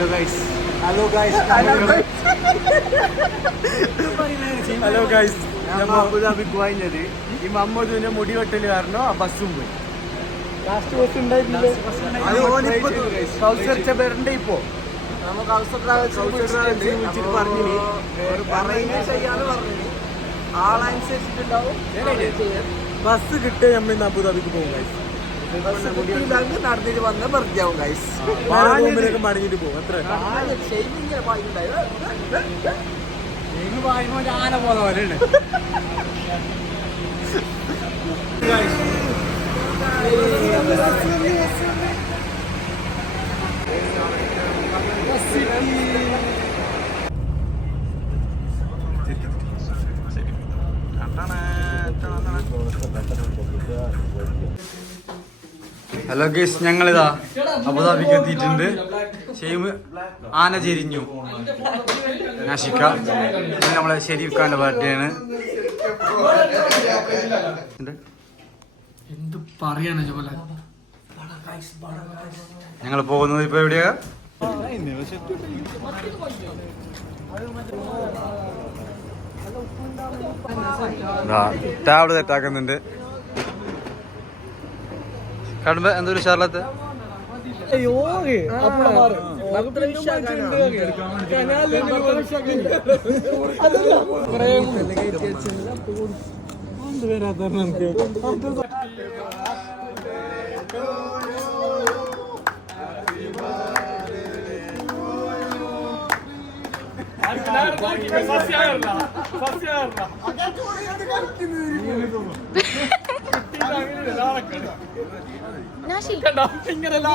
Hello guys നമ്മൾ അബുദാബിക്ക് പോയത് ഈ മമ്മൂദിന്റെ മുടി വെട്ടല് കാരണം ആ ബസ്സും പോയി. ലാസ്റ്റ് ബസ് ഉണ്ടായിട്ടില്ല. പേരുണ്ട് ഇപ്പോ വിളിച്ചിട്ട് പറഞ്ഞു ആളനുസരിച്ചിട്ടുണ്ടാവും. ബസ് കിട്ടിയ നമ്മൾ ഇന്ന് അബുദാബിക്ക് പോകും ഗൈസ്. നടന്നിട്ട് വന്ന വെറുതെയാവും ഗൈസ്. മടങ്ങിട്ട് പോകും. എത്ര ആന പോലെ വരെയുണ്ട്. ഹലോ ഗൈസ്, ഞങ്ങളിതാ അബുദാബിക്ക് എത്തിയിട്ടുണ്ട്. ഷെയ്മ് ആന ചെരിഞ്ഞു നാഷിക്ക. നമ്മളെ ഷെരീഫ് ഖാന്റെ പാർട്ടിയാണ്. എന്ത് പറയാനാ ജോല. ഞങ്ങൾ പോകുന്നത് ഇപ്പൊ എവിടെയാ? ടാബിള് സെറ്റാക്കുന്നുണ്ട്. കാണുമ്പോ എന്തൊരു ഷാർലത്ത് ഇങ്ങനെ